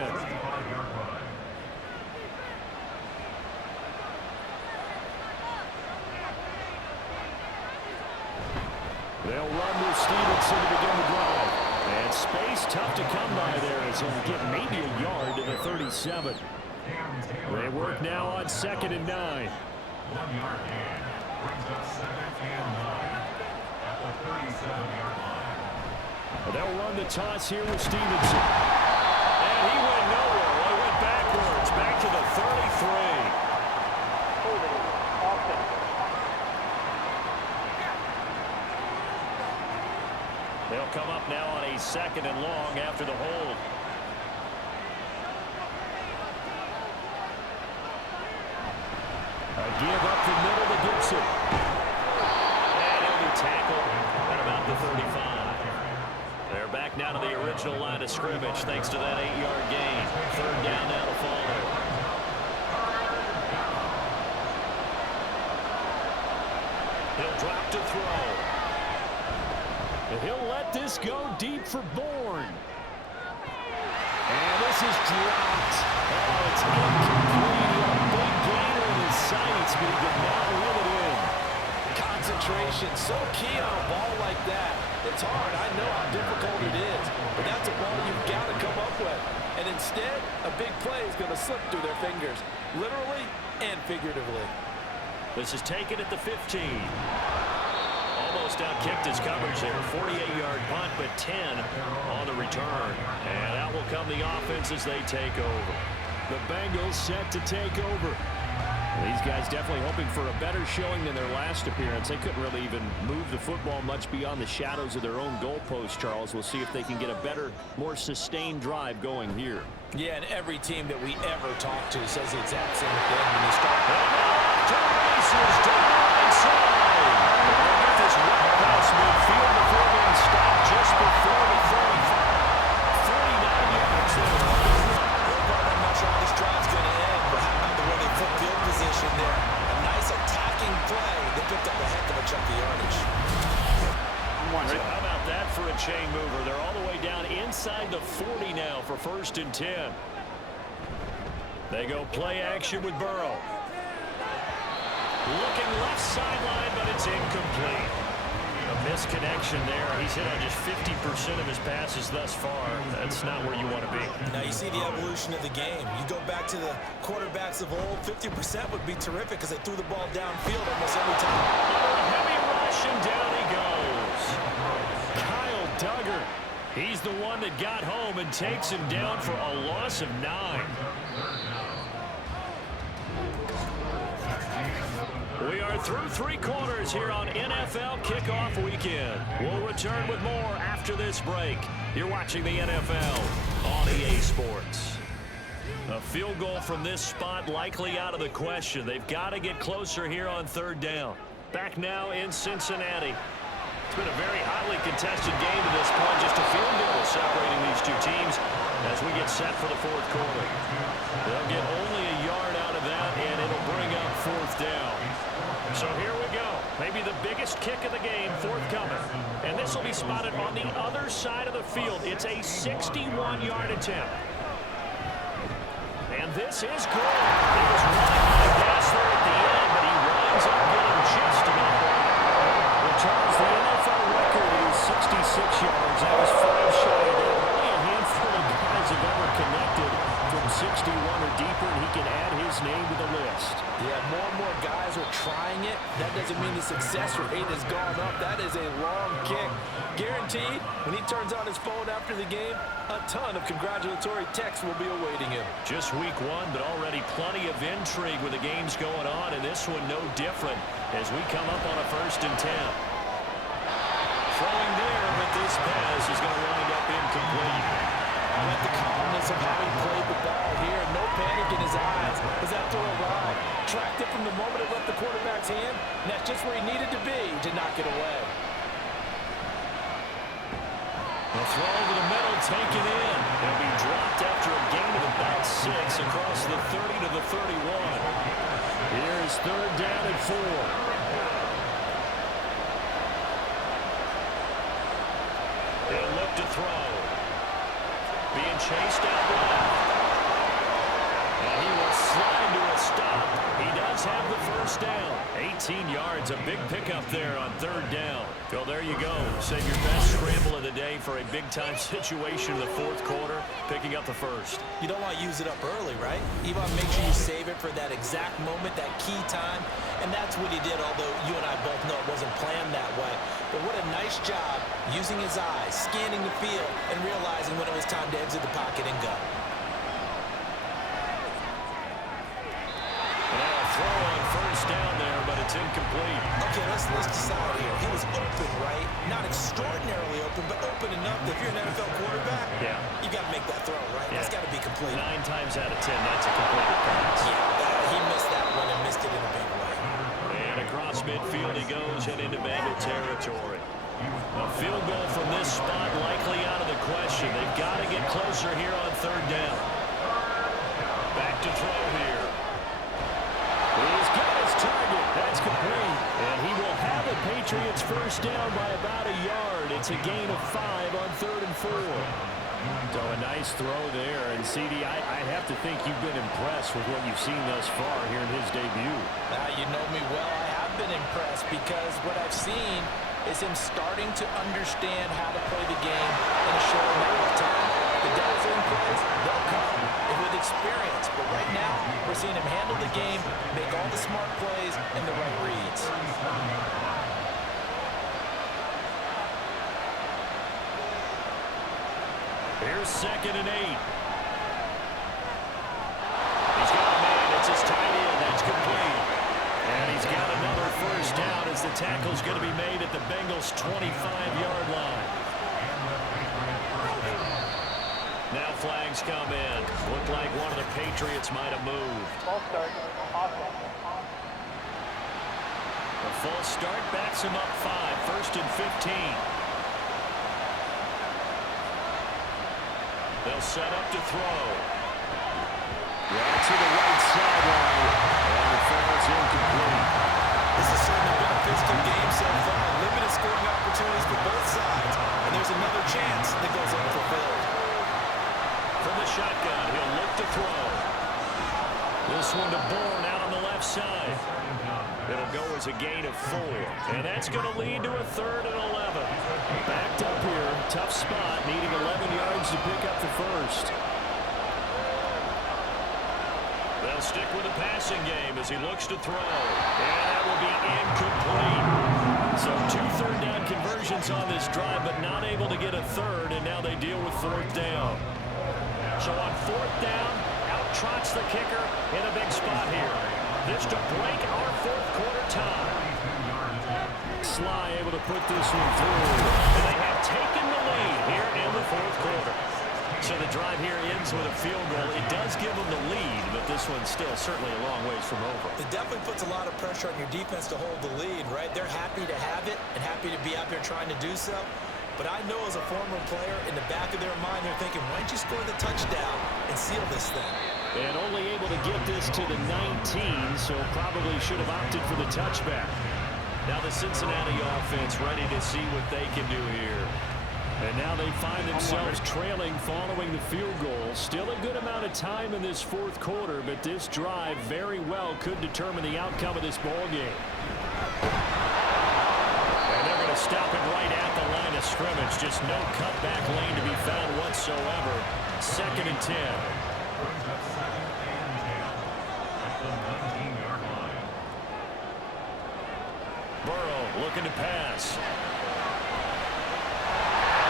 They'll run with Stevenson to begin the drive. And space tough to come by there as he'll get maybe a yard to the 37. They work now on 2nd and 9. 1 yard gain. Brings up 2nd and 9 at the 37-yard line. They'll run the toss here with Stevenson. And he went nowhere. Well, he went backwards, back to the 33. They'll come up now on a 2nd and long after the hold. A give up the middle to Gibson. And he'll be tackled at about the 35. They're back now to the original line of scrimmage thanks to that 8-yard gain. 3rd down now to follow. He'll drop to throw. And he'll let this go deep for Bourne. And this is dropped. Oh, it's incomplete. A big gainer in his sights, but he did not reel it in. Concentration, so key on a ball like that. It's hard. I know how difficult it is, but that's a ball you've got to come up with. And instead, a big play is going to slip through their fingers, literally and figuratively. This is taken at the 15. Almost outkicked his coverage there. 48-yard punt, but 10 on the return. And out will come the offense as they take over. The Bengals set to take over. These guys definitely hoping for a better showing than their last appearance. They couldn't really even move the football much beyond the shadows of their own goalpost, Charles. We'll see if they can get a better, more sustained drive going here. Yeah, and every team that we ever talk to says the exact same thing when you start. To the races, down the right side. They'll get this right across midfield before being stopped just before the 35. 49 yards there. I'm not sure how this drive's going to end, but how about the way they put field position there? A nice attacking play. They picked up a heck of a chunk of yardage. So how about that for a chain mover? They're all the way down inside the 40 now for 1st and 10. They go play action with Burrow. Looking left sideline, but it's incomplete. A misconnection there. He's hit on just 50% of his passes thus far. That's not where you want to be. Now you see the evolution of the game. You go back to the quarterbacks of old, 50% would be terrific because they threw the ball downfield almost every time. Heavy rush, and down he goes. Kyle Duggar. He's the one that got home and takes him down for a loss of 9. We are through 3 quarters here on NFL Kickoff Weekend. We'll return with more after this break. You're watching the NFL on EA Sports. A field goal from this spot likely out of the question. They've got to get closer here on 3rd down. Back now in Cincinnati. It's been a very highly contested game to this point. Just a field goal separating these two teams as we get set for the 4th quarter. They'll get only a yard out of that, and it'll bring up 4th down. So here we go. Maybe the biggest kick of the game forthcoming. And this will be spotted on the other side of the field. It's a 61-yard attempt. And this is good. He was running by gas there at the end, but he winds up getting just enough. Well, Charles, the NFL record is 66 yards. That was 5 shy of that. Only a handful of guys have ever connected from 61 or deeper, and he can add his name to the list. Yeah, more and more guys are trying it. That doesn't mean the success rate has gone up. That is a long kick. Guaranteed, when he turns on his phone after the game, a ton of congratulatory texts will be awaiting him. Just week 1, but already plenty of intrigue with the games going on, and this one no different as we come up on a 1st and 10. Throwing there, but this pass is going to wind up incomplete. I like the calmness of how he played the ball here. No panic in his eyes as that throw arrived. Tracked it from the moment it left the quarterback's hand, and that's just where he needed to be to knock it away. The throw over the middle, taken in. It'll be dropped after a gain of about 6 across the 30 to the 31. Here's 3rd down and 4. He'll look to throw. Being chased out left. And he will slide to a stop. He does have the first down. 18 yards, a big pickup there on third down. So there you go. Save your best scramble of the day for a big-time situation in the fourth quarter, picking up the first. You don't want to use it up early, right? You want to make sure you save it for that exact moment, that key time. And that's what he did, although you and I both know it wasn't planned that way. But what a nice job using his eyes, scanning the field, and realizing when it was time to exit the pocket and go. Throw on first down there, but it's incomplete. Okay, let's decide here. He was open, right? Not extraordinarily open, but open enough that if you're an NFL quarterback, you got to make that throw, right? That's got to be complete. 9 times out of 10, that's a completed pass. Yeah, he missed that one and missed it in a big way. And across midfield he goes and into Bengal territory. A field goal from this spot likely out of the question. They've got to get closer here on third down. Back to throw here. He's got his target. That's complete. And he will have the Patriots first down by about a yard. It's a gain of 5 on 3rd and 4. So a nice throw there. And, CD, I have to think you've been impressed with what you've seen thus far here in his debut. You know me well. I have been impressed because what I've seen is him starting to understand how to play the game in a short amount of time. The dazzling plays, they'll come with experience. But right now, we're seeing him handle the game, make all the smart plays, and the right reads. Here's 2nd and 8. He's got a man. It's his tight end. That's complete. And he's got another first down as the tackle's going to be made at the Bengals' 25-yard line. Now flags come in. Looked like one of the Patriots might have moved. False start. Offense. A false start backs him up 5. 1st and 15. They'll set up to throw. Right to the right sideline. And the fall's incomplete. This has certainly been a physical game so far. Limited scoring opportunities for both sides. And there's another chance that goes unfulfilled. From the shotgun, he'll look to throw. This one to Bourne out on the left side. It'll go as a gain of 4. And that's going to lead to a 3rd and 11. Backed up here. Tough spot. Needing 11 yards to pick up the first. They'll stick with the passing game as he looks to throw. And that will be incomplete. So 2 third down conversions on this drive, but not able to get a 3rd, and now they deal with 4th down. So on 4th down, out trots the kicker in a big spot here. This to break our 4th quarter tie. Sly able to put this one through. And they have taken the lead here in the 4th quarter. So the drive here ends with a field goal. It does give them the lead, but this one's still certainly a long ways from over. It definitely puts a lot of pressure on your defense to hold the lead, right? They're happy to have it and happy to be out there trying to do so. But I know as a former player, in the back of their mind, they're thinking, why don't you score the touchdown and seal this thing? And only able to get this to the 19, so probably should have opted for the touchback. Now the Cincinnati offense ready to see what they can do here. And now they find themselves trailing following the field goal. Still a good amount of time in this 4th quarter, but this drive very well could determine the outcome of this ball game. And they're going to stop it right at the line of scrimmage. Just no cutback lane to be found whatsoever. 2nd and 10. Burrow looking to pass.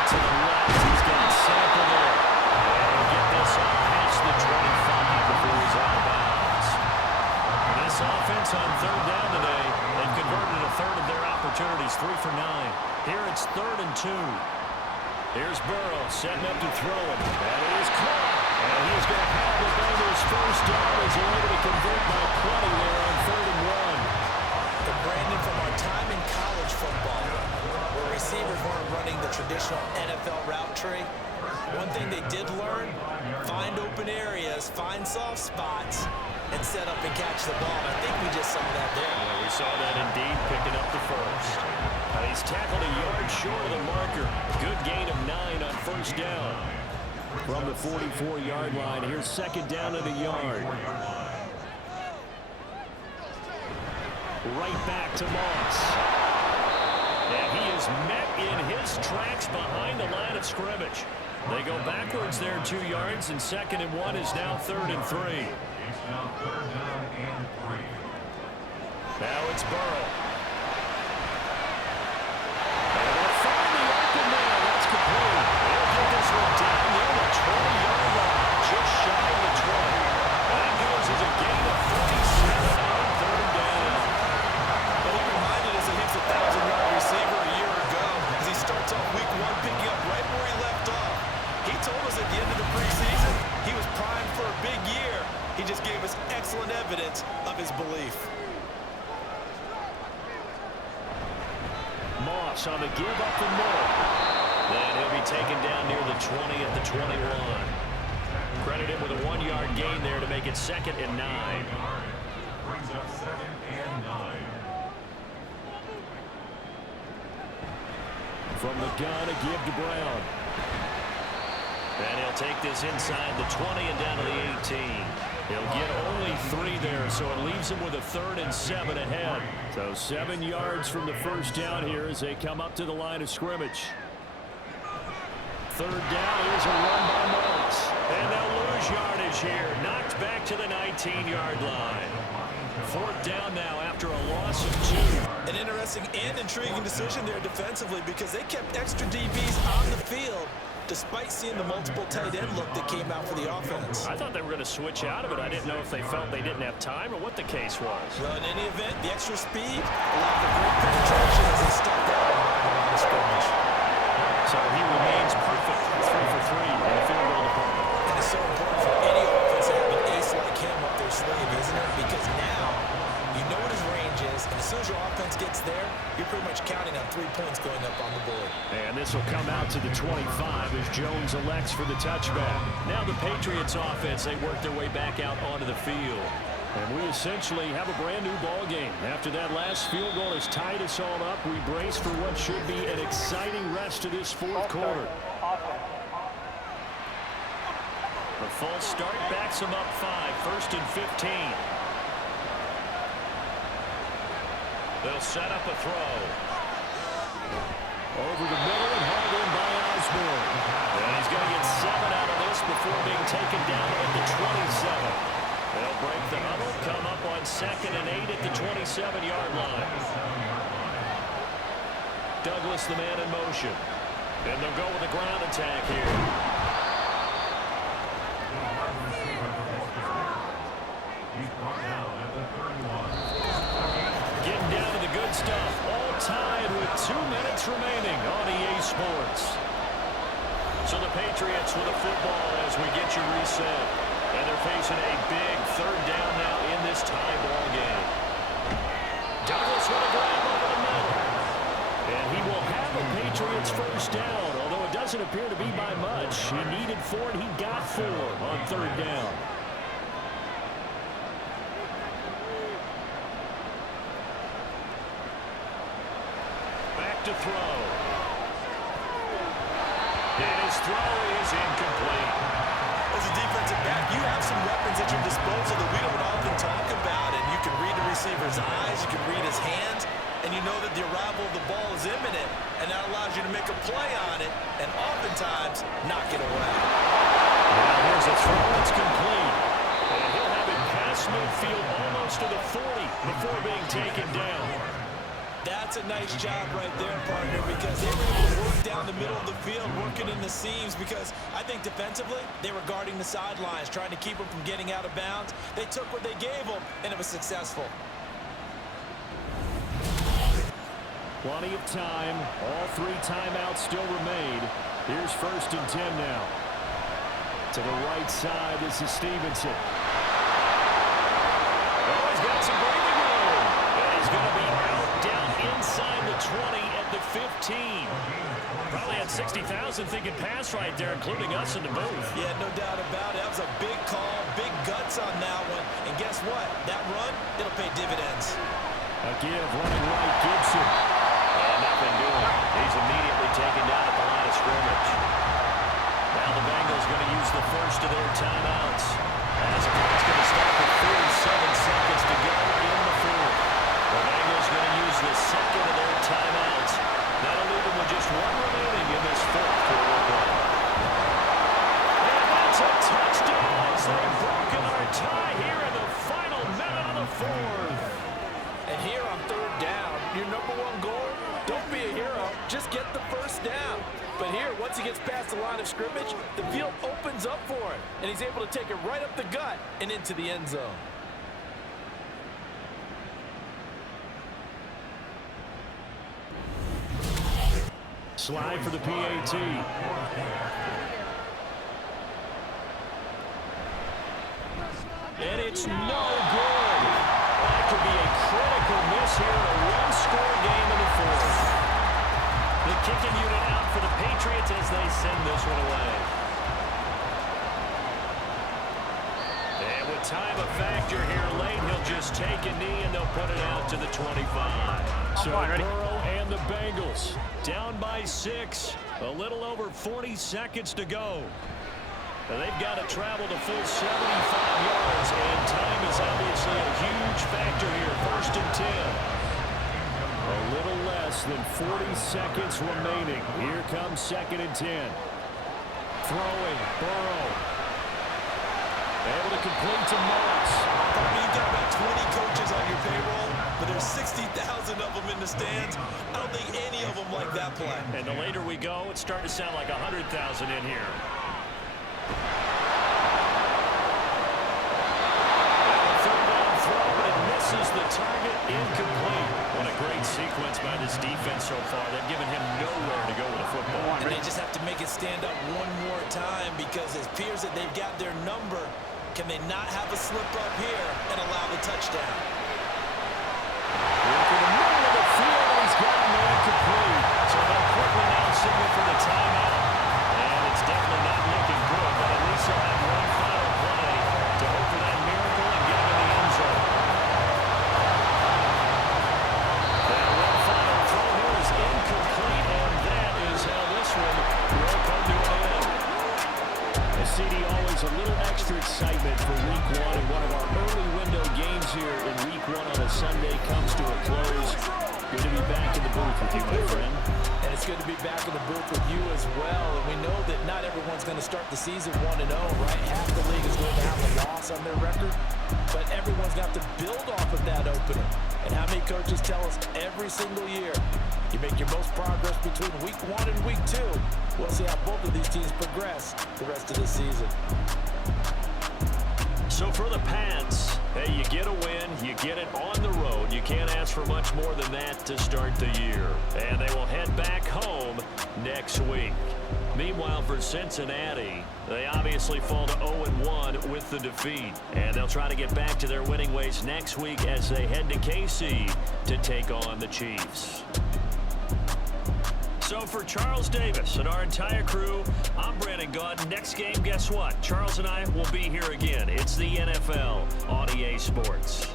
To the left, he's got Sample there. And he'll get this up past the 25 before he's out of bounds. This offense on 3rd down today, they've converted a 3rd of their opportunities, 3 for 9. Here it's 3rd and 2. Here's Burrow setting up to throw it. That is caught. And he's going to have the Bengals first down as they're able to convert by 20 there on 3rd and 1. And Brandon, from our time in college football, where receivers weren't running the traditional NFL route tree, One thing they did learn, find open areas, find soft spots, and set up and catch the ball. I think we just saw that there. Well, we saw that indeed, picking up the first. He's tackled a yard short of the marker. Good gain of 9 on first down. From the 44-yard line, here's second down and a yard. Right back to Moss. And he is met in his tracks behind the line of scrimmage. They go backwards there 2 yards, and 2nd and 1 is now 3rd and 3. It's now 3rd down and 3. Now it's Burrow. And they'll find the open man. That's complete. They'll get this one down near the 20-yard line, just shy of the 20. That goes as a gain of 37 on 3rd down. Well, he reminded us that he's a 1,000-yard receiver a year ago as he starts off week 1 picking up right where he left off. He told us at the end of the preseason he was primed for a big year. He just gave us excellent evidence of his belief. Moss on the give up the middle. Then he'll be taken down near the 20 at the 21. Credit him with a 1-yard gain there to make it 2nd and 9. Brings up 2nd and 9. From the gun, a give to Brown. And he'll take this inside the 20 and down to the 18. He'll get only 3 there, so it leaves him with a 3rd and 7 ahead. So 7 yards from the first down here as they come up to the line of scrimmage. 3rd down, here's a run by Moss. And they'll lose yardage here. Knocked back to the 19-yard line. 4th down now after a loss of 2. An interesting and intriguing decision there defensively because they kept extra DBs on the field despite seeing the multiple tight end look that came out for the offense. I thought they were going to switch out of it. I didn't know if they felt they didn't have time or what the case was. Well, in any event, the extra speed allowed for great penetration as they stepped out behind the line of scrimmage. So he remains perfect. 3 for 3 in the field goal department. And it's so important for any offense to have an ace like him up their sleeve, isn't it? Because now you know what his range is, and as soon as your offense gets there, you're pretty much counting on 3 points going up on the board. And this will come out to the 25 as Jones elects for the touchback. Now the Patriots offense, they work their way back out onto the field. And we essentially have a brand new ball game. After that last field goal has tied us all up, we brace for what should be an exciting rest of this 4th quarter. The false start backs them up 5, 1st and 15. They'll set up a throw. Over the middle and hauled in by Osborne. And he's going to get 7 out of this before being taken down at the 27. They'll break the huddle, come up on 2nd and 8 at the 27-yard line. Douglas, the man in motion. And they'll go with a ground attack here. He's brought down at the 31. Getting down to the good stuff. All tied with 2 minutes remaining on EA Sports. So the Patriots with a football as we get you reset. And they're facing a big 3rd down now in this tie ball game. Douglas with a grab over the middle. And he will have a Patriots first down, although it doesn't appear to be by much. He needed 4 and he got 4 on 3rd down. To throw. And his throw is incomplete. As a defensive back, you have some weapons at your disposal that we don't often talk about, and you can read the receiver's eyes, you can read his hands, and you know that the arrival of the ball is imminent, and that allows you to make a play on it, and oftentimes knock it away. Now here's a throw that's complete. And he'll have it past midfield almost to the 40 before being taken down. That's a nice job right there, partner, because they were able to work down the middle of the field, working in the seams, because I think defensively, they were guarding the sidelines, trying to keep them from getting out of bounds. They took what they gave them, and it was successful. Plenty of time. All 3 timeouts still remain. Here's 1st and 10 now. To the right side, this is Stevenson. Oh, he's got some breathing room. And he's going to be out down inside the 20 at the 15. Probably had 60,000 wasn't thinking pass right there, including us in the booth. Yeah, no doubt about it. That was a big call, big guts on that one. And guess what? That run, it'll pay dividends. A give running right, Gibson. And nothing doing. He's immediately taken down at the line of scrimmage. Now the Bengals going to use the first of their timeouts. As the clock's going to stop with 47 seconds to go in the fourth. The Bengals going to use the second of their timeouts. That'll leave them with just one remaining in this fourth quarter play. And that's a touchdown as they've broken our tie here in the final minute of the fourth. And here on third down, your number one goal, don't be a hero, just get the first down. But here, once he gets past the line of scrimmage, the field opens up for him, and he's able to take it right up the gut and into the end zone. Slide for the PAT. And it's no good. That could be a critical miss here in a one-score game in the fourth. The kicking unit out for the Patriots as they send this one away. And with time a factor here late, he'll just take a knee and they'll put it out to the 25. So Burrow and the Bengals down by 6. A little over 40 seconds to go. They've got to travel the full 75 yards, and time is obviously a huge factor here. 1st and 10. A little less than 40 seconds remaining. Here comes 2nd and 10. Throwing, Burrow. Able to complete to Morris. I mean, you've got about 20 coaches on your payroll, but there's 60,000 of them in the stands. I don't think any of them like that play. And the later we go, it's starting to sound like 100,000 in here. Misses the target, incomplete. What a great sequence by this defense so far. They've given him nowhere to go with a football. And they just have to make it stand up one more time because it appears that they've got their number. Can they not have a slip up here and allow the touchdown? Look in the middle of the field, he's got him incomplete. So they'll quickly now signal for the timeout. And it's definitely not looking good, but at least they'll have one final play to hope for that miracle and get him in the end zone. Incomplete, and that is how this one will come to an end. CD, always a little extra excitement for week 1, and one of our early window games here in week 1 on a Sunday comes to a close. Good to be back in the booth with you, my friend. And it's good to be back in the booth with you as well. And we know that not everyone's going to start the season 1-0, right? Half the league is going to have a loss on their record, but everyone's got to build off of that opener. And how many coaches tell us every single year, you make your most progress between week 1 and week 2. We'll see how both of these teams progress the rest of the season. So for the Pats, hey, you get a win, you get it on the road. You can't ask for much more than that to start the year. And they will head back home next week. Meanwhile, for Cincinnati, they obviously fall to 0-1 with the defeat. And they'll try to get back to their winning ways next week as they head to KC to take on the Chiefs. So for Charles Davis and our entire crew, I'm Brandon Gaudin. Next game, guess what? Charles and I will be here again. It's the NFL on EA Sports.